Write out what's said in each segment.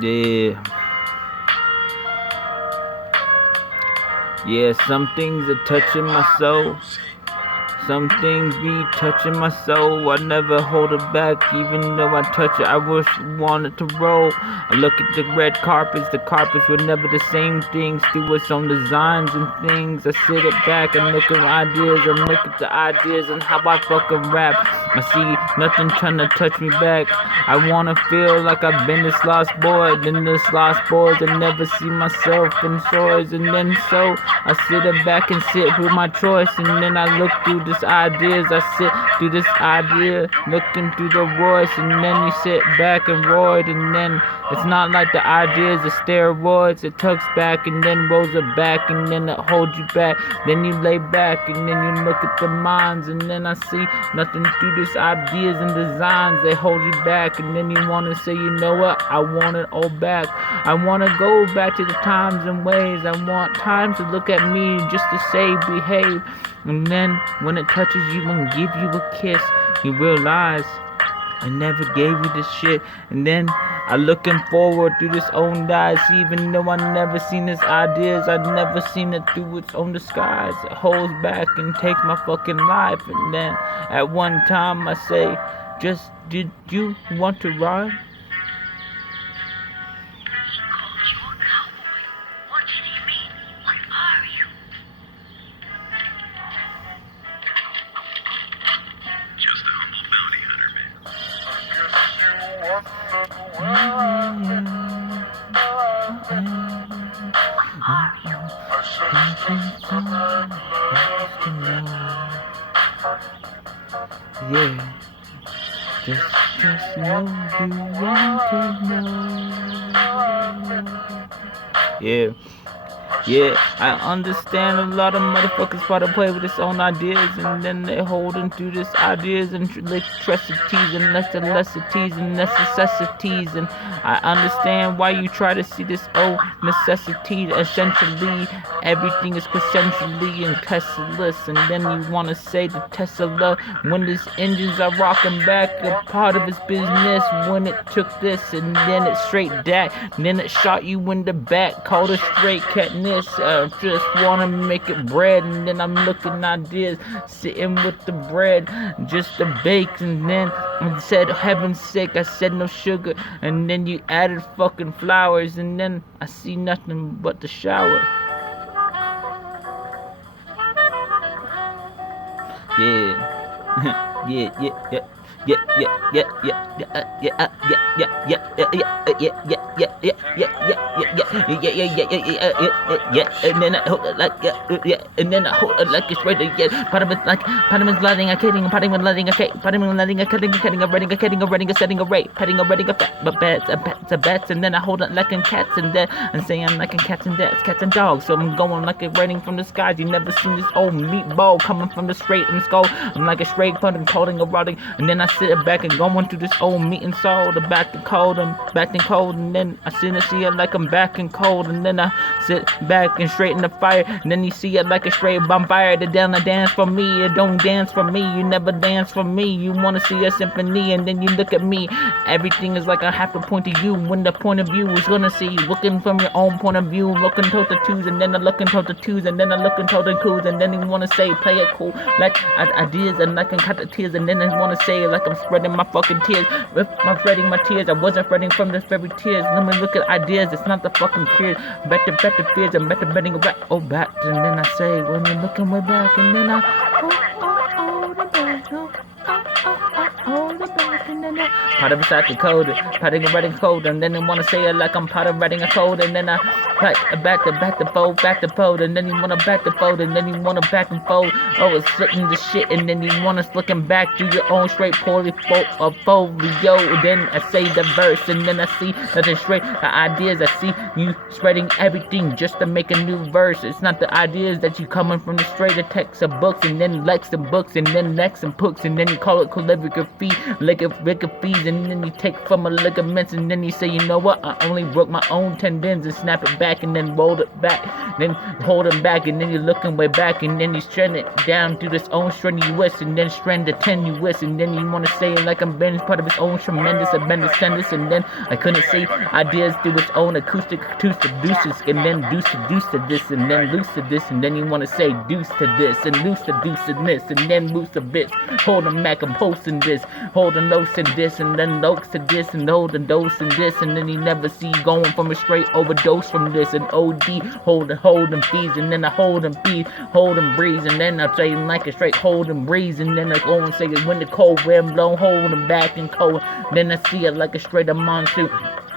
Yeah. Yeah, some things are touching my soul. Some things be touching my soul. I never hold it back, even though I touch it. I wish wanted to roll. I look at the red carpets. The carpets were never the same things. Do what's on designs and things. I sit it back and look at my ideas. I look at the ideas and how I fucking rap. I see nothing trying to touch me back. I wanna feel like I've been this lost boy. Then this lost boys and never see myself in stores. And then so I sit it back and sit with my choice. And then I look through this ideas. I sit through this idea, looking through the voice. And then you sit back and roid. And then it's not like the ideas are steroids. It tucks back and then rolls it back. And then it holds you back. Then you lay back and then you look at the minds. And then I see nothing through this ideas and designs. They hold you back. And then you want to say, you know what? I want it all back. I want to go back to the times and ways. I want time to look at me just to say behave. And then when it touches you and give you a kiss, you realize I never gave you this shit. And then I looking forward through this own eyes, even though I never seen this ideas. I never seen it through its own disguise. It holds back and takes my fucking life. And then at one time I say, just did you want to ride? Yeah, just know you want to know. Yeah, I understand a lot of motherfuckers try to play with their own ideas, and then they holding through this ideas and electricities and necessities and necessities, and I understand why you try to see this old necessity. Essentially, everything is consensually and Tesla's, and then you want to say the Tesla when these engines are rocking back, a part of his business when it took this, and then it straight that, and then it shot you in the back, called a straight catness. Just wanna make it bread, and then I'm looking ideas, sitting with the bread, just to bake, and then I said, heaven's sake, I said no sugar, and then you added fucking flowers, and then I see nothing but the shower. Yeah. And then I hold it like and then I hold it like it's ready. Yeah, part of it's letting a kidding, part of it letting a cake, part of it letting a kidding, a reading, a kidding, a reading, a setting a rate, petting a reading, a fat, but bats, and then I hold it like in cats, and then I'm saying I'm like in cats and dads, cats and dogs. So I'm going like a rating from the skies. You never seen this old meatball coming from the straight and skull. I'm like a straight pudding, coating a rotting, and then I sit it back and going through this old meat and soul, the back and cold, and then I sit and see it like I'm back and cold, and then I sit back and straight in the fire, and then you see it like a straight bonfire. The down to dance for me, it don't dance for me, you never dance for me. You wanna see a symphony, and then you look at me. Everything is like I have to point to you when the point of view is gonna see you looking from your own point of view, looking toward the twos, and then I looking toward the twos, and then I looking toward the coos, and then you wanna say play it cool like ideas, and I can cut the tears, and then I wanna say like I'm spreading my fucking tears. If I'm spreading my tears, I wasn't spreading from the very tears. Let me look at ideas, it's not the fucking tears. Better fears, I'm better betting a rat. Oh, back, and then I say when you're looking way back, and then I the back, the back, and then part of it's like the code, patting and writing code, and then they wanna say it like I'm part of writing a code, and then I back to fold, and then you wanna back to fold, and then you wanna back and fold. Oh, it's flipping the shit, and then you wanna looking back through your own straight folio. Then I say the verse, and then I see nothing straight. The ideas I see you spreading everything just to make a new verse. It's not the ideas that you coming from the straight of text of books, and then lex and books, and then lex and books, and then you call it calligraphy, like a fees, and then you take from my ligaments, and then you say, you know what, I only broke my own tendons, and snap it back, and then roll it back, then hold it back, and then you're looking way back, and then you strand it down through this own strenuous, and then strand the tenuous, and then you want to say like I'm Ben, part of his own tremendous, abendous, and then I couldn't see ideas through its own acoustic deuces, and then deuce to this, and then loose to this, and then you want to say deuce to this, and loose to deuce and this, and then loose a bit, hold them back, I'm posting this, hold the notes and this, and then notes to this, and hold the dose and this, and then you never see you going from a straight overdose from this, and OD, hold them fees, and then I hold them fees, hold them breeze, and then I say like a straight hold them breeze, and then I go and say it when the cold wind blow, hold them back and cold, then I see it like a straight monsoon.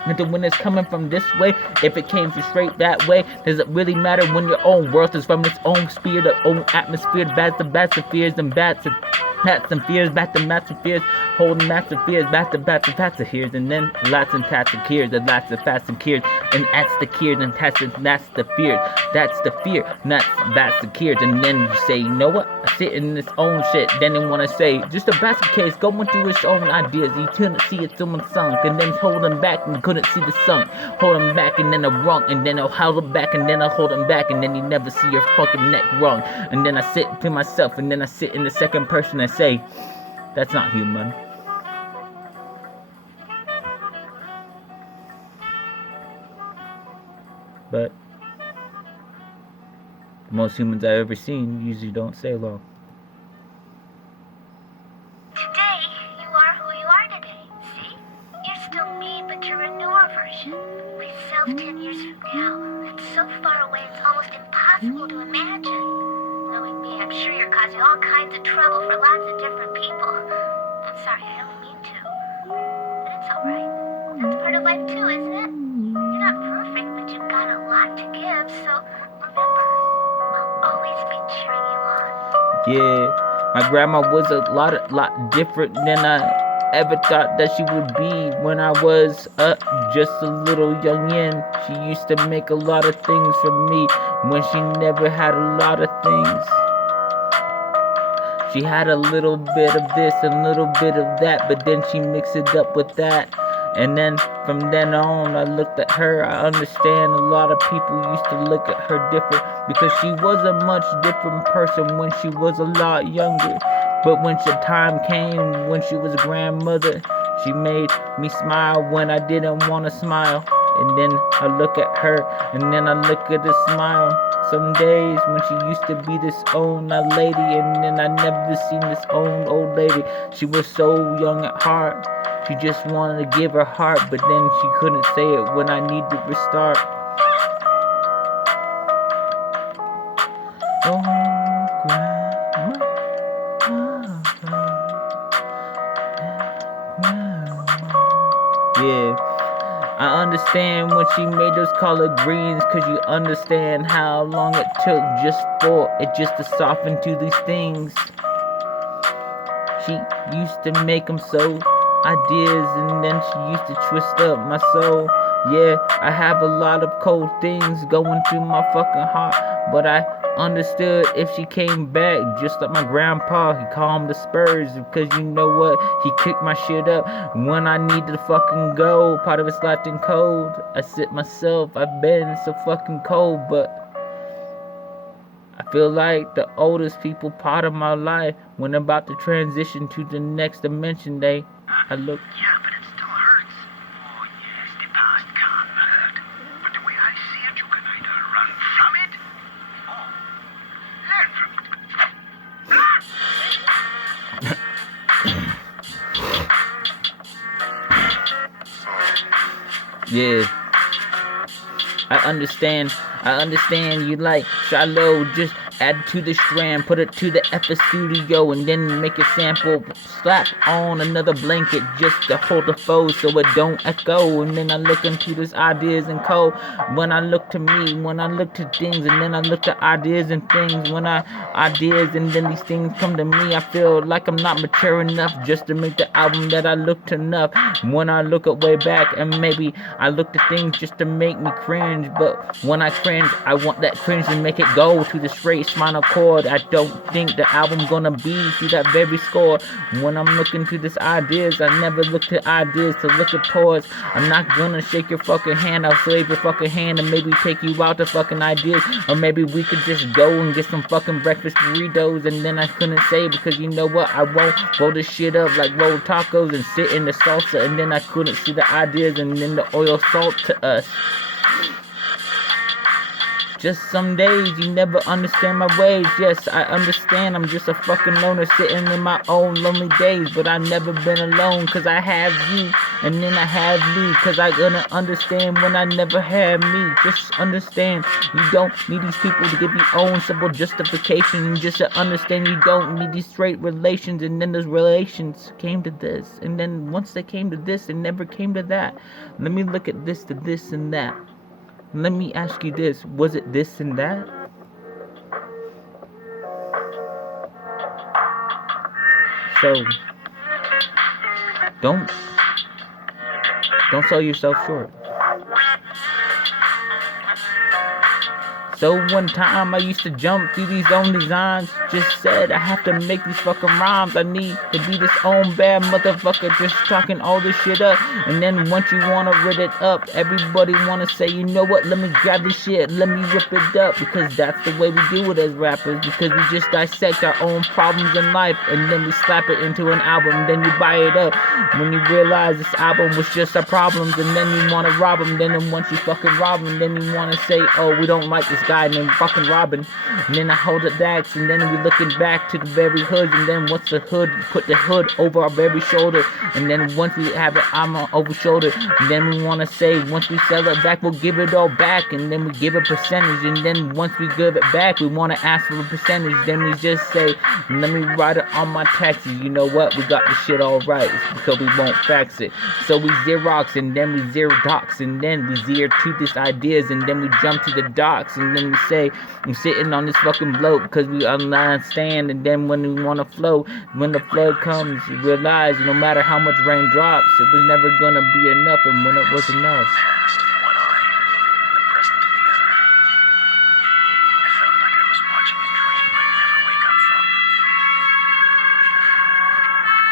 And the wind is coming from this way, if it came from straight that way, does it really matter when your own world is from its own sphere, the own atmosphere, bats and fears and bats and fears, bats and mats and fears, holding mats and fears, bats and fears, and then lots and tats and cares, and lots of fats and cares, and that's the cares, and that's the fear, that's the fear, that's the cares, and then you say, you know what, I sit in this own shit, then they want to say, just a basket case, going through his own ideas, you couldn't see it, someone sung, and then hold them back, and couldn't see the sun, hold them back, and then I wrong, and then I'll hold them back, and then I'll hold them back, and then you never see your fucking neck wrong, and then I sit to myself, and then I sit in the second person and say, that's not human. But the most humans I've ever seen usually don't stay long. Today, you are who you are today. See? You're still me, but you're a newer version. Myself 10 years from now. It's so far away, it's almost impossible to imagine. Knowing me, I'm sure you're causing all kinds of trouble for lots of different people. I'm sorry, I don't mean to. But it's alright. That's part of life too, isn't it? You're not perfect, but you've got a lot to give, so remember, I'll always be cheering you on. Yeah, my grandma was a lot different than I ever thought that she would be when I was just a little youngin'. She used to make a lot of things for me when she never had a lot of things. She had a little bit of this, a little bit of that, but then she mixed it up with that. And then from then on, I looked at her. I understand a lot of people used to look at her different because she was a much different person when she was a lot younger. But when the time came, when she was a grandmother, she made me smile when I didn't want to smile. And then I look at her, and then I look at the smile. Some days when she used to be this old lady, and then I never seen this old lady. She was so young at heart. She just wanted to give her heart, but then she couldn't say it when I need to restart. Oh, grandma, yeah. I understand when she made those collard greens, cause you understand how long it took just for it just to soften to these things. She used to make them so ideas, and then she used to twist up my soul. Yeah, I have a lot of cold things going through my fucking heart, but I understood if she came back, just like my grandpa, he called him the Spurs, because you know what, he kicked my shit up when I needed to fucking go. Part of it's Latin cold. I sit myself, I've been so fucking cold, but I feel like the oldest people part of my life, when I'm about to transition to the next dimension, I look. Yeah, but it still hurts. Oh, yes, the past can hurt. But the way I see it, you can either run from it or learn from it. Yeah. I understand you like Shiloh, just add to the strand, put it to the FS Studio, and then make a sample, slap on another blanket just to hold the foe so it don't echo. And then I look into these ideas and code. When I look to me, when I look to things, and then I look to ideas and things, ideas, and then these things come to me, I feel like I'm not mature enough just to make the album that I looked enough. When I look at way back, and maybe I look to things just to make me cringe, but when I cringe, I want that cringe to make it go to the straight spinal cord. I don't think the album gonna be to that very score. When I'm looking to these ideas, I never look to ideas to look at towards. I'm not gonna shake your fucking hand, I'll slave your fucking hand and maybe take you out to fucking ideas. Or maybe we could just go and get some fucking breakfast burritos. And then I couldn't say because you know what, I won't roll this shit up like roll tacos and sit in the salsa. And then I couldn't see the ideas and then the oil salt to us. Just some days you never understand my ways. Yes, I understand I'm just a fucking loner sitting in my own lonely days. But I never been alone cause I have you. And then I have me cause I gonna understand when I never had me. Just understand you don't need these people to give your own simple justification. And just to understand you don't need these straight relations. And then those relations came to this. And then once they came to this, it never came to that. Let me look at this to this and that. Let me ask you this, was it this and that? So, don't sell yourself short. So one time I used to jump through these own designs. Just said I have to make these fucking rhymes. I need to be this own bad motherfucker just talking all this shit up. And then once you wanna rid it up, everybody wanna say, you know what, let me grab this shit, let me rip it up. Because that's the way we do it as rappers. Because we just dissect our own problems in life and then we slap it into an album. Then you buy it up when you realize this album was just our problems. And then you wanna rob them. Then once you fucking rob them, then you wanna say, oh, we don't like this guy named fucking Robin. And then I hold it back, and then we looking back to the very hood. And then once the hood, put the hood over our very shoulder. And then once we have it, I'm on over shoulder. And then we wanna say, once we sell it back, we'll give it all back. And then we give a percentage. And then once we give it back, we wanna ask for a percentage. Then we just say, let me write it on my taxes. You know what? We got this shit all right. It's because we won't fax it. So we Xerox, and then we Xerox, and then we zero to this ideas, and then we jump to the docs, and then we say, I'm sitting on this fucking bloat because we understand. And then when we want to flow, when the flood comes, you realize no matter how much rain drops, it was never gonna be enough. And when it was enough, Past one eye, the present to the other. I felt like I was watching a dream I'd never wake up from.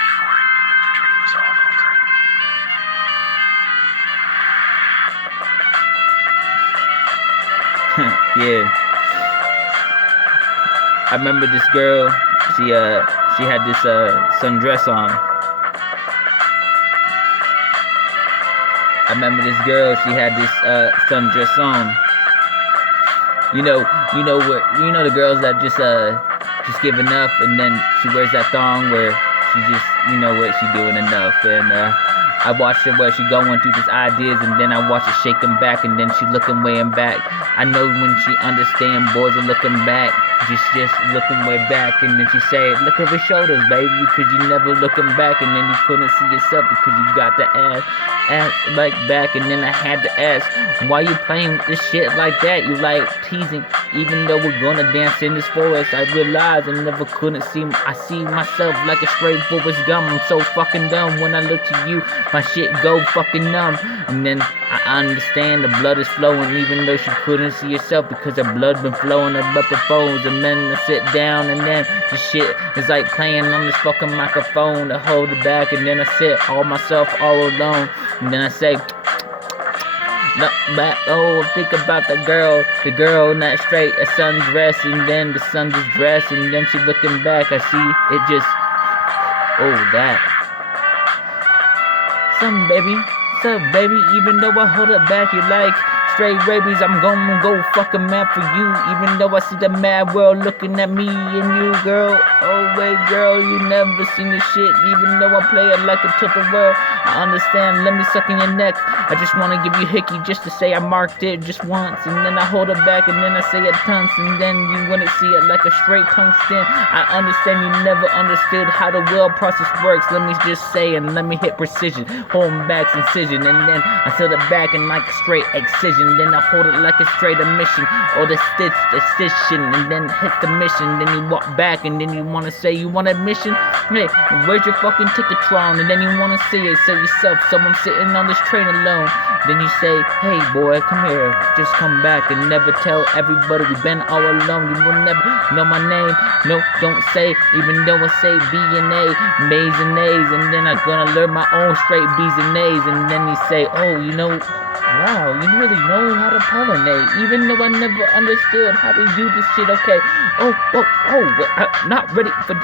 Before I knew it, the dream was all over. yeah. I remember this girl. She had this sundress on. I remember this girl. She had this sundress on. You know the girls that just give enough, and then she wears that thong where she just, you know what, she doing enough. And I watched her where she going through these ideas, and then I watch her shaking back, and then she looking way in back. I know when she understand boys are looking back, just looking way back, and then she say, look over your shoulders, baby, because you never looking back, and then you couldn't see yourself because you got the ass like back. And then I had to ask, why you playing with this shit like that? You like teasing, even though we're gonna dance in this forest. I realized I never couldn't see. I see myself like a straight Forrest Gump. I'm so fucking dumb when I look to you. My shit go fucking numb. And then I understand the blood is flowing, even though she couldn't see herself because her blood been flowing up the folds. And then I sit down, and then the shit is like playing on this fucking microphone to hold it back. And then I sit all myself all alone. And then I say, look back, oh, think about the girl in that straight a sundress, and then the sundress dress, and then she looking back, I see it just, oh, that. Some baby, even though I hold it back, you like straight rabies, I'm gonna go fucking mad for you, even though I see the mad world looking at me and you, girl. Oh wait, girl, you never seen this shit, even though I play it like a Tupperware. I understand, let me suck in your neck. I just wanna give you hickey just to say I marked it just once, and then I hold it back, and then I say it tons, and then you wanna see it like a straight tungsten. I understand you never understood how the will process works. Let me just say, and let me hit precision, holding back incision, and then I set it back and like a straight excision. Then I hold it like a straight emission, or the stitch, and then hit the mission. Then you walk back, and then you wanna say you want admission? Hey, where's your fucking Ticketron? And then you wanna say it, say yourself, so I'm sitting on this train alone. Then you say, hey boy, come here, just come back and never tell everybody we've been all alone. You will never know my name, no, don't say, even though I say B and A, Ma's and A's, and then I'm gonna learn my own straight B's and A's, and then you say, oh, you know, wow, you really know how to pollinate, even though I never understood how to do this shit, okay, I'm not ready for,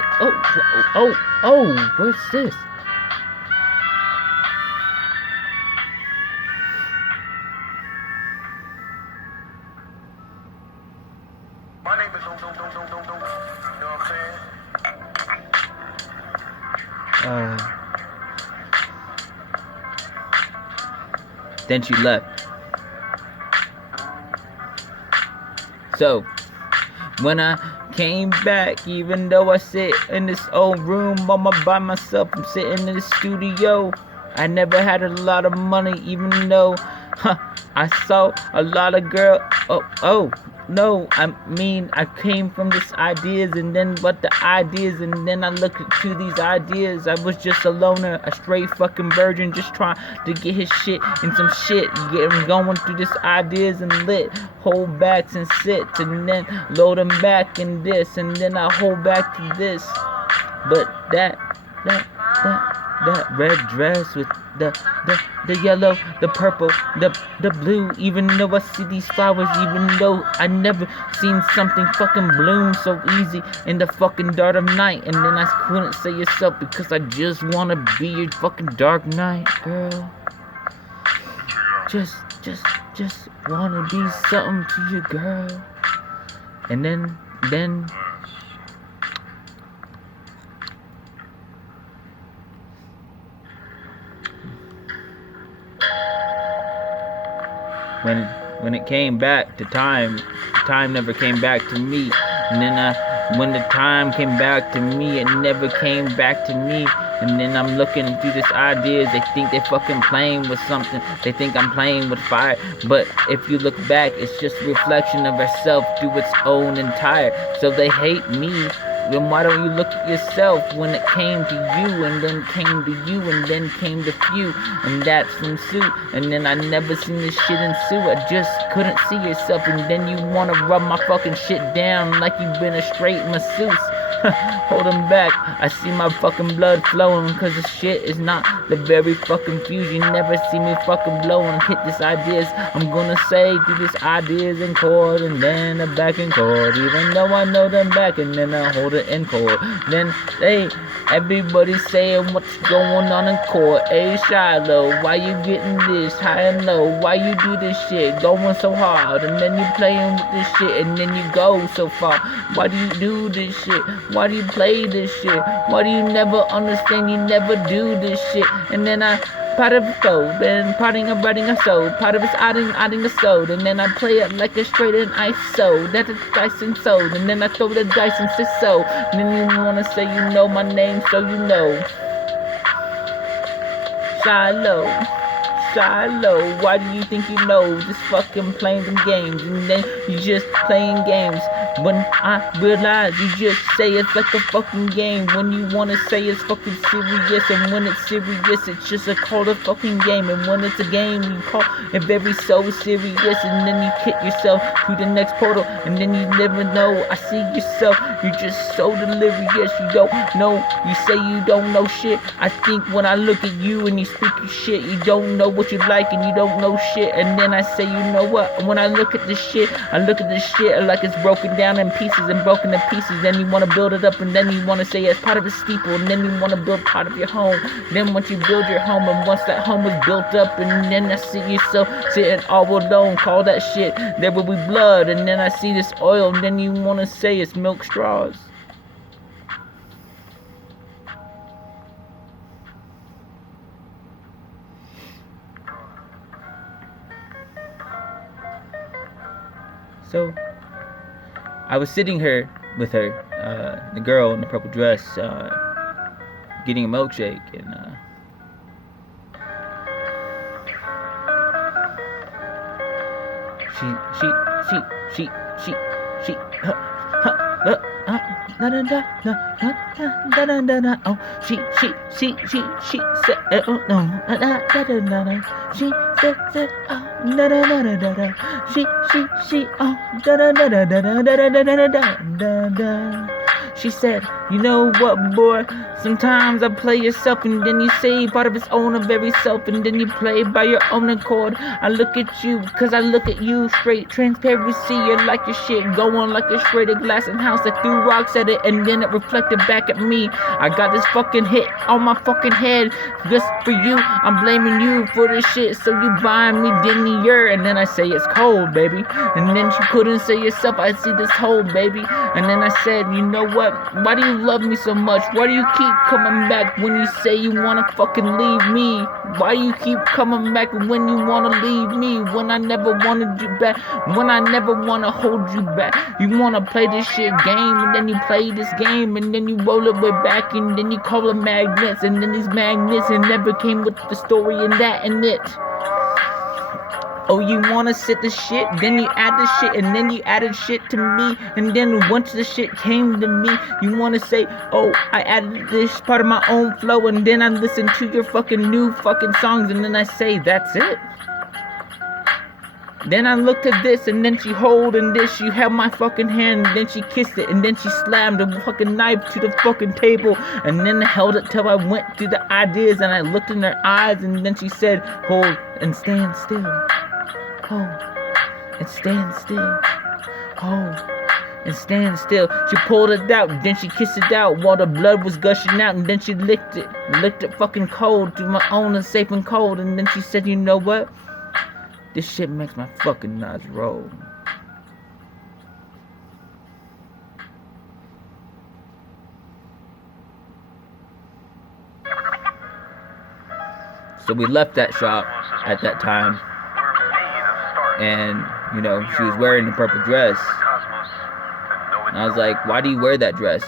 where's this? My name is you know what I'm saying? Then she left. So, when I came back, even though I sit in this old room all by myself, I'm sitting in the studio. I never had a lot of money, even though I saw a lot of girls. No, I mean, I came from these ideas, and then what the ideas, and then I looked to these ideas. I was just a loner, a straight fucking virgin, just trying to get his shit in some shit. Get him going through these ideas and lit, hold backs and sit, and then load them back in this, and then I hold back to this. But that red dress with the yellow, the purple, the blue, even though I see these flowers, even though I never seen something fucking bloom so easy in the fucking dark of night, and then I couldn't say yourself because I just wanna be your fucking dark night, girl. Just wanna be something to you, girl. And then when it came back to time never came back to me. And then when the time came back to me, it never came back to me. And then I'm looking through these ideas. They think they fucking playing with something. They think I'm playing with fire. But if you look back, it's just a reflection of herself through its own entire. So they hate me. Then why don't you look at yourself when it came to you, and then came to you, and then came to few, and that's from Sue. And then I never seen this shit in Sue. I just couldn't see yourself, and then you wanna rub my fucking shit down like you've been a straight masseuse. Hold him back, I see my fucking blood flowing, cause the shit is not the very fucking fuse. You never see me fucking blowing, hit these ideas. I'm gonna say through these ideas in chord, and then a back in chord, even though I know them back, and then I hold it in chord. Then everybody saying what's going on in chord. Hey Shiloh, why you getting this high and low? Why you do this shit, going so hard, and then you playing with this shit, and then you go so far? Why do you do this shit? Why do you play this shit? Why do you never understand? You never do this shit. And then I part of a soul, then parting of writing a soul, part of it's adding a soul, and then I play it like a straight and ice so that it's dice and sold, and then I throw the dice and sit so, and then you wanna say you know my name, so you know. Shiloh, why do you think you know? Just fucking playing them games, and then you just playing games. When I realize you just say it's like a fucking game, when you wanna say it's fucking serious, and when it's serious, it's just a call a fucking game, and when it's a game, you call it very so serious, and then you kick yourself to the next portal, and then you never know. I see yourself, you're just so delirious, you don't know, you say you don't know shit. I think when I look at you and you speak your shit, you don't know what you like, and you don't know shit, and then I say, you know what, when I look at this shit, I look at this shit like it's broken down in pieces and broken to pieces. Then you want to build it up, and then you want to say it's part of a steeple, and then you want to build part of your home. Then once you build your home, and once that home is built up, and then I see yourself sitting all alone, call that shit there will be blood, and then I see this oil, and then you want to say it's milk straws. So I was sitting here with her, the girl in the purple dress, getting a milkshake, and she Da da da da da da da. Oh, she said, oh no, da da da da da. She said, oh, da da da da da. She, oh, da da da da da da da da da da da. She said, you know what, boy? Sometimes I play yourself and then you say part of its own of very self and then you play by your own accord. I look at you, cause I look at you straight. Transparency, you're like your shit going like a shredded glass and house that threw rocks at it and then it reflected back at me. I got this fucking hit on my fucking head just for you. I'm blaming you for this shit, so you buying me dingier. And then I say it's cold, baby. And then she couldn't say yourself, I see this hole, baby. And then I said, you know what? Why do you love me so much? Why do you keep coming back when you say you wanna fucking leave me? Why do you keep coming back when you wanna leave me? When I never wanted you back, when I never wanna hold you back. You wanna play this shit game, and then you play this game, and then you roll it way back, and then you call it magnets, and then these magnets, and never came with the story and that and it. Oh, you wanna sit the shit, then you add the shit, and then you added shit to me, and then once the shit came to me, you wanna say, oh, I added this part of my own flow, and then I listen to your fucking new fucking songs, and then I say, that's it. Then I looked at this, and then she holding this, she held my fucking hand, and then she kissed it, and then she slammed the fucking knife to the fucking table, and then I held it till I went through the ideas, and I looked in her eyes, and then she said, hold and stand still. Hold and stand still. Hold and stand still. She pulled it out, then she kissed it out while the blood was gushing out, and then she licked it fucking cold to my own and safe and cold, and then she said, you know what? This shit makes my fucking eyes roll. So we left that shop at that time. And, you know, she was wearing the purple dress. And I was like, why do you wear that dress?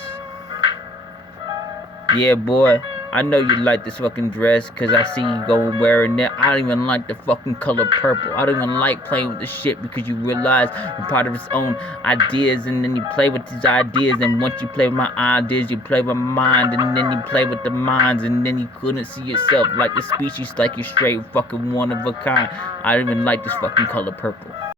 Yeah, boy, I know you like this fucking dress because I see you go wearing it. I don't even like the fucking color purple. I don't even like playing with this shit because you realize you're part of its own ideas, and then you play with these ideas, and once you play with my ideas, you play with mine, and then you play with the minds, and then you couldn't see yourself like the species, like you're straight fucking one of a kind. I don't even like this fucking color purple.